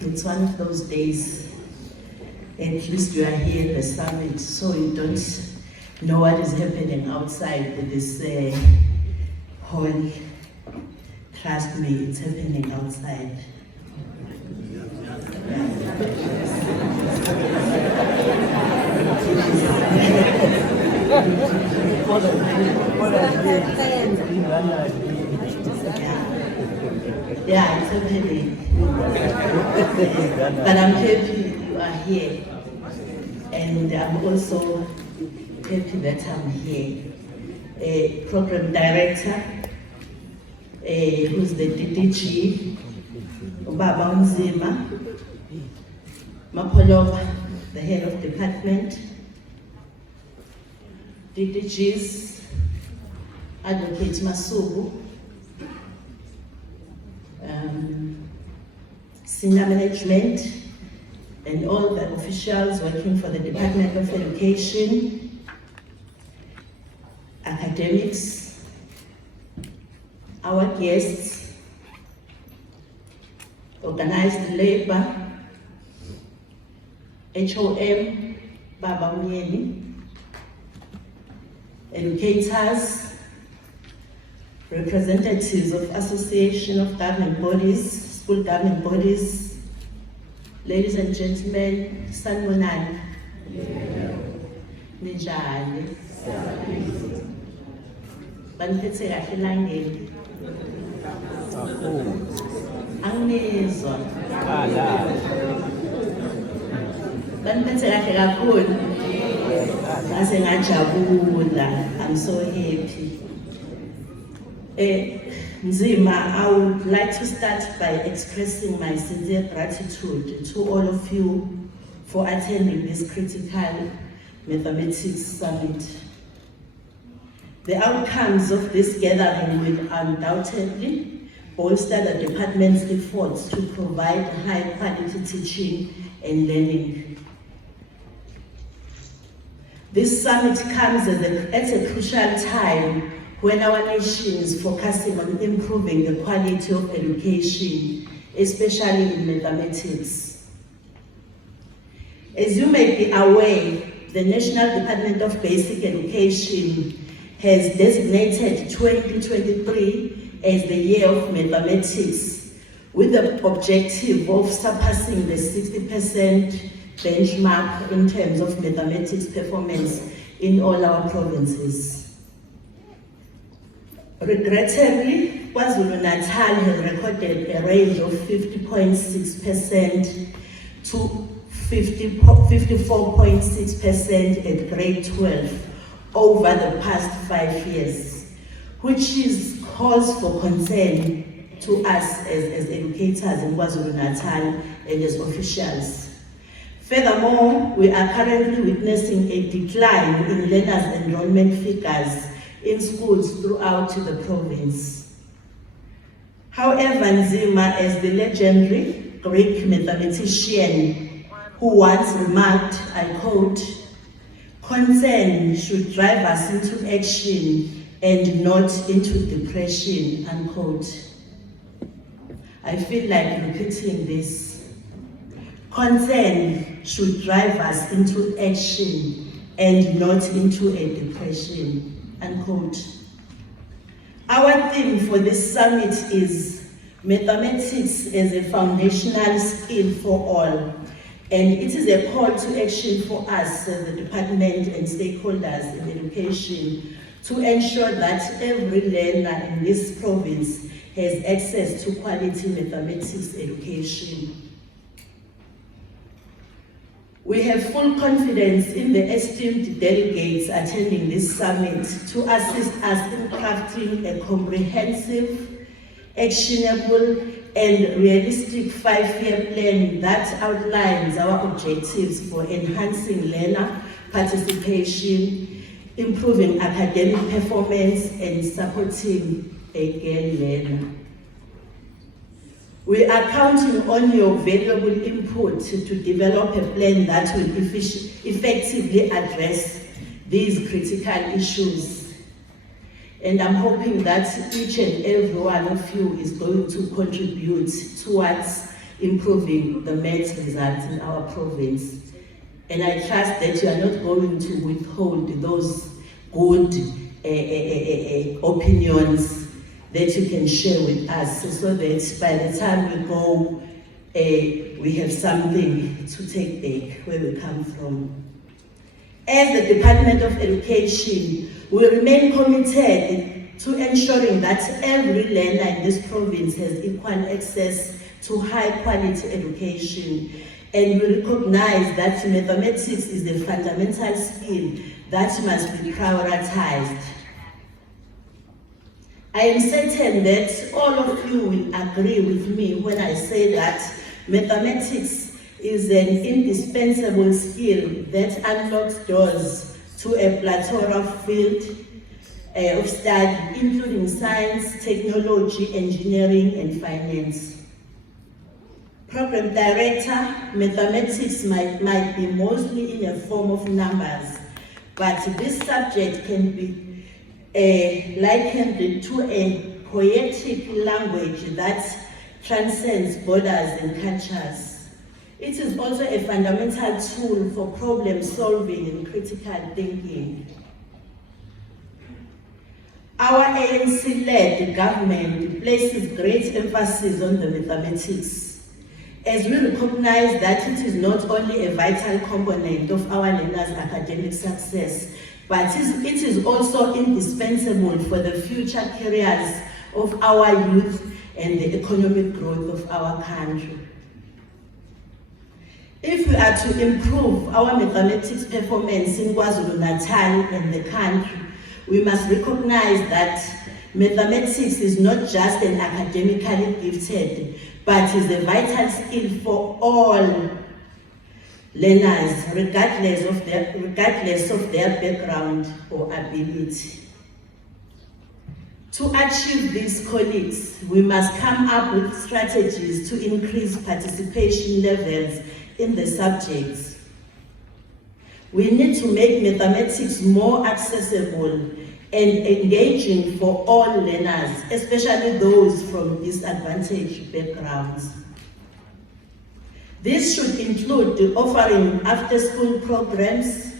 it's one of those days. At least you are here at the summit, so you don't know what is happening outside this hall. Trust me, it's happening outside. Yeah, it's happening. But I'm happy you are here. And I'm also happy that I'm here. A program director, who's the DDG, Ubaba Mzima, Mapoloba, the head of department, DDGs, Advocate Masubu, senior management, and all the officials working for the Department of Education, academics, our guests, organized labor, HOM, Baba Myeni, educators, representatives of Association of Government Bodies, School Government Bodies, ladies and gentlemen, sanibonani. Ninjani? Baniphethe kahle Elangeni? Angizwa. Baniphethe kahle kakhulu? Ngase ngajabula. I'm so happy. Nzima, I would like to start by expressing my sincere gratitude to all of you for attending this critical mathematics summit. The outcomes of this gathering will undoubtedly bolster the department's efforts to provide high-quality teaching and learning. This summit comes at a crucial time when our nation is focusing on improving the quality of education, especially in mathematics. As you may be aware, the National Department of Basic Education has designated 2023 as the year of mathematics, with the objective of surpassing the 60% benchmark in terms of mathematics performance in all our provinces. Regrettably, KwaZulu-Natal has recorded a range of 50.6% to 54.6% at grade 12 over the past 5 years, which is cause for concern to us as educators in KwaZulu-Natal and as officials. Furthermore, we are currently witnessing a decline in learners' enrollment figures in schools throughout the province. However, Nzima, as the legendary Greek mathematician who once remarked, I quote, "Concern should drive us into action and not into depression," unquote. I feel like repeating this. Concern should drive us into action and not into a depression, unquote. Our theme for this summit is mathematics as a foundational skill for all, and it is a call to action for us as the department and stakeholders in education to ensure that every learner in this province has access to quality mathematics education. We have full confidence in the esteemed delegates attending this summit to assist us in crafting a comprehensive, actionable, and realistic 5-year plan that outlines our objectives for enhancing learner participation, improving academic performance, and supporting a girl learner. We are counting on your valuable input to develop a plan that will effectively address these critical issues. And I'm hoping that each and every one of you is going to contribute towards improving the maths results in our province. And I trust that you are not going to withhold those good opinions that you can share with us, so that by the time we go, we have something to take back where we come from. As the Department of Education, we remain committed to ensuring that every learner in this province has equal access to high quality education. And we recognize that mathematics is a fundamental skill that must be prioritized. I am certain that all of you will agree with me when I say that mathematics is an indispensable skill that unlocks doors to a plethora of fields of study, including science, technology, engineering, and finance. Program director, mathematics might be mostly in a form of numbers, but this subject can be likened to a poetic language that transcends borders and cultures. It is also a fundamental tool for problem solving and critical thinking. Our ANC-led government places great emphasis on the mathematics, as we recognize that it is not only a vital component of our learners' academic success, but it is also indispensable for the future careers of our youth and the economic growth of our country. If we are to improve our mathematics performance in KwaZulu-Natal and the country, we must recognize that mathematics is not just an academically gifted, but is a vital skill for all learners, regardless of their background or ability. To achieve these, colleagues, we must come up with strategies to increase participation levels in the subjects. We need to make mathematics more accessible and engaging for all learners, especially those from disadvantaged backgrounds. This should include the offering after-school programs,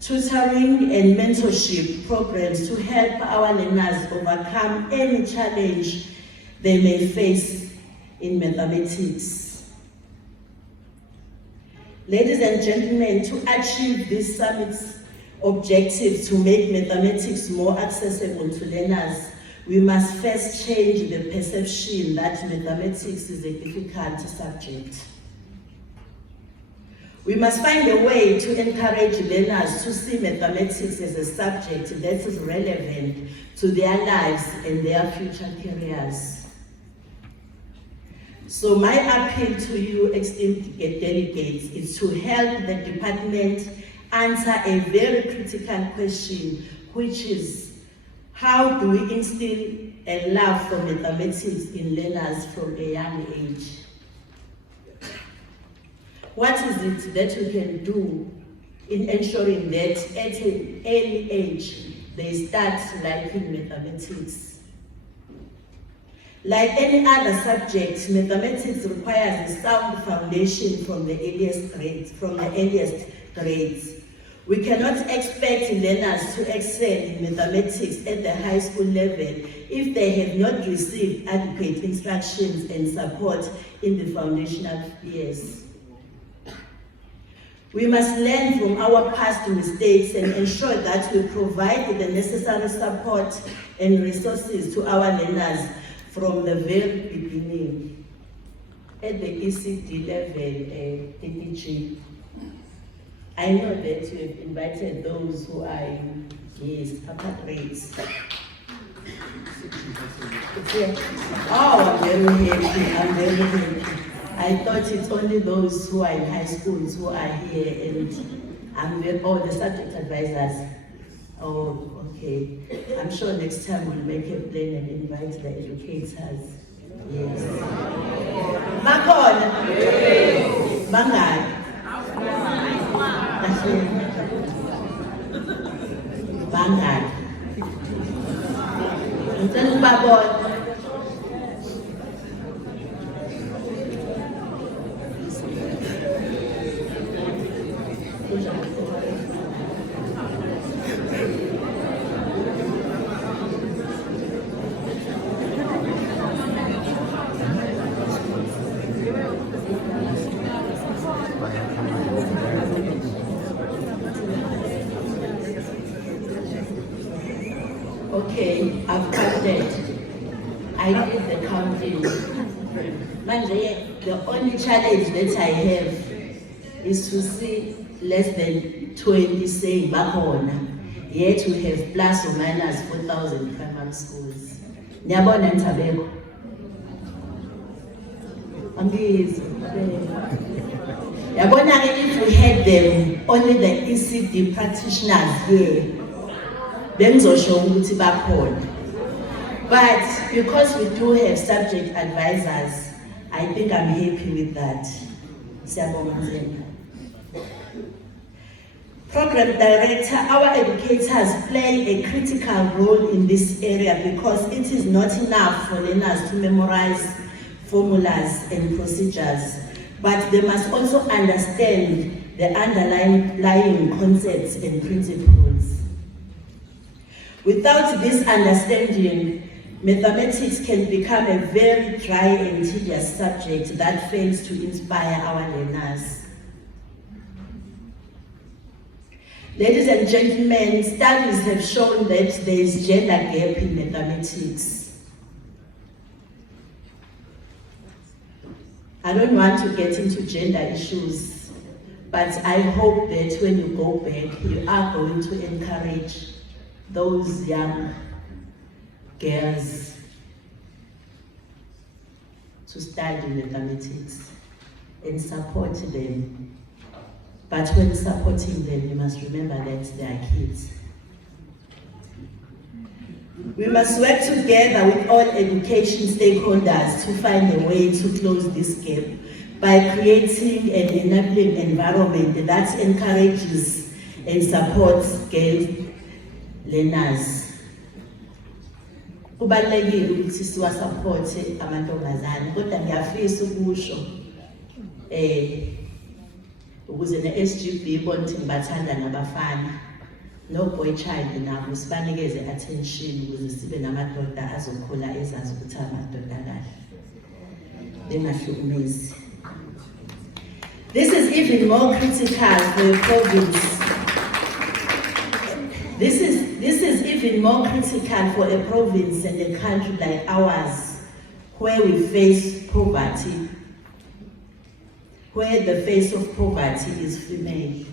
tutoring and mentorship programs to help our learners overcome any challenge they may face in mathematics. Ladies and gentlemen, to achieve this summit's objective to make mathematics more accessible to learners, we must first change the perception that mathematics is a difficult subject. We must find a way to encourage learners to see mathematics as a subject that is relevant to their lives and their future careers. So my appeal to you, esteemed delegates, is to help the department answer a very critical question, which is, how do we instill a love for mathematics in learners from a young age? What is it that we can do in ensuring that at an early age they start liking mathematics? Like any other subject, mathematics requires a sound foundation from the earliest grades. We cannot expect learners to excel in mathematics at the high school level if they have not received adequate instructions and support in the foundational years. We must learn from our past mistakes and ensure that we provide the necessary support and resources to our learners from the very beginning. At the ECD level, DPG, I know that you have invited those who are in upper grades. Oh, I'm very happy, I'm very happy. I thought it's only those who are in high schools who are here, and the subject advisors. Oh, okay. I'm sure next time we'll make a plan and invite the educators. Yes. Makon? Bangad? Bangad. Babon. Okay, I've counted. I did the counting. Manje, the only challenge that I have is to see less than 20 saying Bakhona, yet we have plus or minus 4,000 primary schools. Nyabona Ntabeko. Yabona, if we had them, only the ECD practitioners here, then Zosho ukuthi bakhona. But because we do have subject advisors, I think I'm happy with that. Program director, our educators play a critical role in this area because it is not enough for learners to memorize formulas and procedures, but they must also understand the underlying concepts and principles. Without this understanding, mathematics can become a very dry and tedious subject that fails to inspire our learners. Ladies and gentlemen, studies have shown that there is gender gap in mathematics. I don't want to get into gender issues, but I hope that when you go back, you are going to encourage those young girls to study mathematics and support them. But when supporting them, you must remember that they are kids. We must work together with all education stakeholders to find a way to close this gap by creating an enabling environment that encourages and supports girl learners. Kubalulekile ukuthi siwasupporte amantombazane, kodwa ngiyafisa ukusho ukuze ne-SGB bonke bathanda nabafana, no boy child nabo sibanikeze attention ukuze sibe namadoda azokhula ezazi ukuthi amadoda kahle bengahlukumezi. This is even more critical for a province. This is even more critical for a province and a country like ours, where we face poverty, where the face of poverty is female.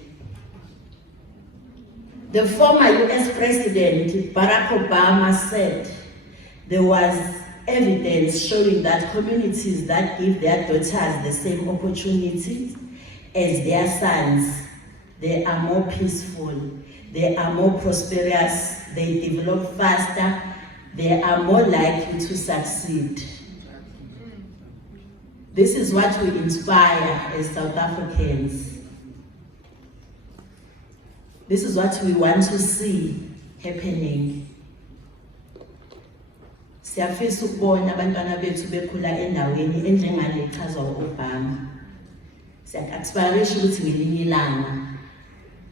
The former US President Barack Obama said there was evidence showing that communities that give their daughters the same opportunities as their sons, they are more peaceful, they are more prosperous, they develop faster, they are more likely to succeed. This is what we inspire as South Africans. This is what we want to see happening. Siyafisa ukubona abantwana bethu bekhula endaweni enjengale echazwa u-Obama. Siya-aspire ukuthi ngelinye ilanga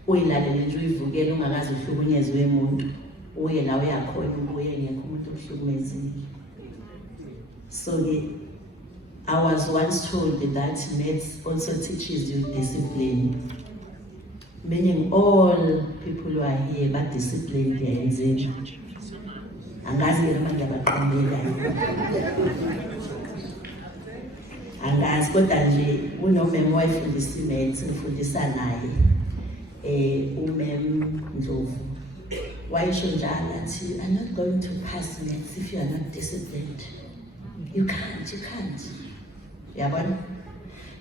uyilalele nje uyivukele ungakaze uhlukunyezwe umuntu, uye la uyakhona ubuye ngekho umuntu ohlukumezile. So I was once told that maths also teaches you discipline, meaning all people who are here are disciplined here in Zambia. Angazi noma ngiyabaqondela. Angazi kodwa nje unomema wayefundisa imaths ngifundisa naye. Umem Ndlovu wayesho njalo athi, I'm not going to pass maths if you are not disciplined. You can't. Yabona?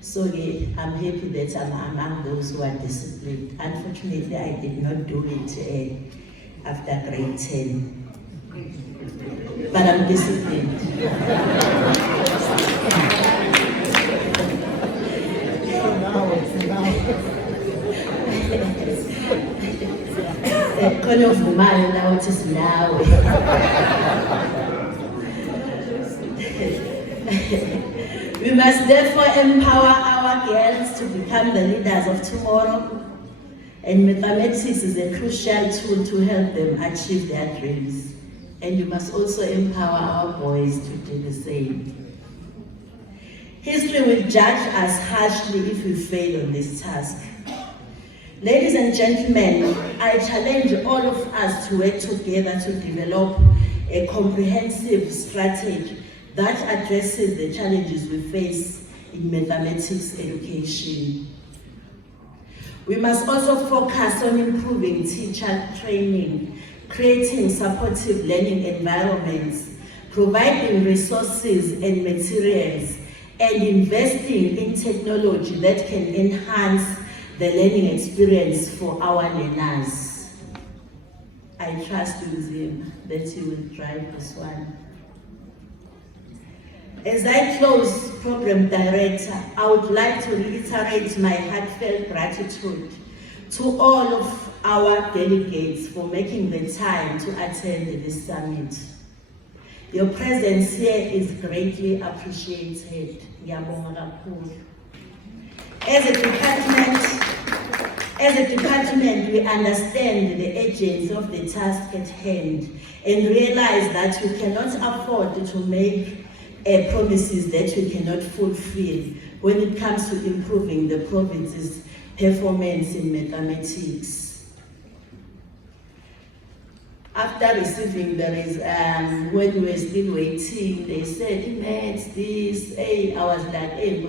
So I'm happy that I'm among those who are disciplined. Unfortunately, I did not do it after grade 10. But I'm disciplined. Khona uvumayo la uthi silawe. We must therefore empower our girls to become the leaders of tomorrow. And mathematics is a crucial tool to help them achieve their dreams. And you must also empower our boys to do the same. History will judge us harshly if we fail on this task. Ladies and gentlemen, I challenge all of us to work together to develop a comprehensive strategy that addresses the challenges we face in mathematics education. We must also focus on improving teacher training, creating supportive learning environments, providing resources and materials, and investing in technology that can enhance the learning experience for our learners. I trust you, Zim, that you will drive this one. As I close, Program Director, I would like to reiterate my heartfelt gratitude to all of our delegates for making the time to attend this summit. Your presence here is greatly appreciated. As a department, we understand the urgency of the task at hand and realize that we cannot afford to make promises that we cannot fulfill when it comes to improving the province's performance in mathematics. After receiving the when we were still waiting, they said, maths, this, hey, I was like, hey,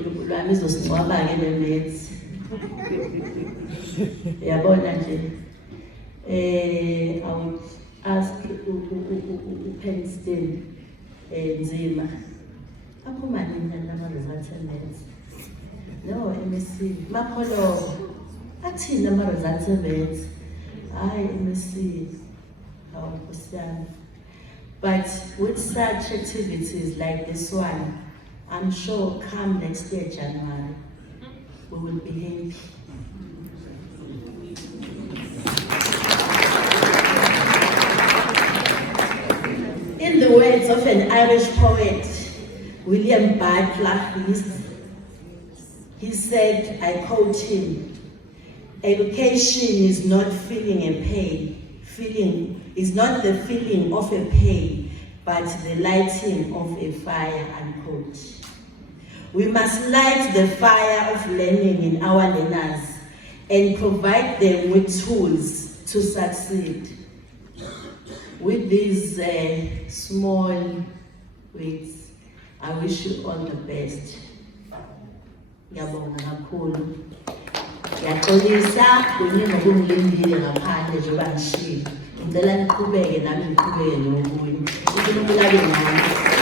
I would ask Penston Zima. No, MEC. Makolo. Athi nama results events. MEC. But with such activities like this one, I'm sure come next year, January, we will be happy. In the words of an Irish poet, William Butler, he said, I quote him, education is not feeling a pain. Is not the feeling of a pain, but the lighting of a fire, unquote. We must light the fire of learning in our learners and provide them with tools to succeed. With these small words, I wish you all the best. Ngiyabonga kakhulu. Ngiyaxolisa kunye nokungilindile ngaphandle njengoba ngishilo. Ngicela niqhubeke nami ngiqhubeke nokunye. Unkulunkulu abe nani.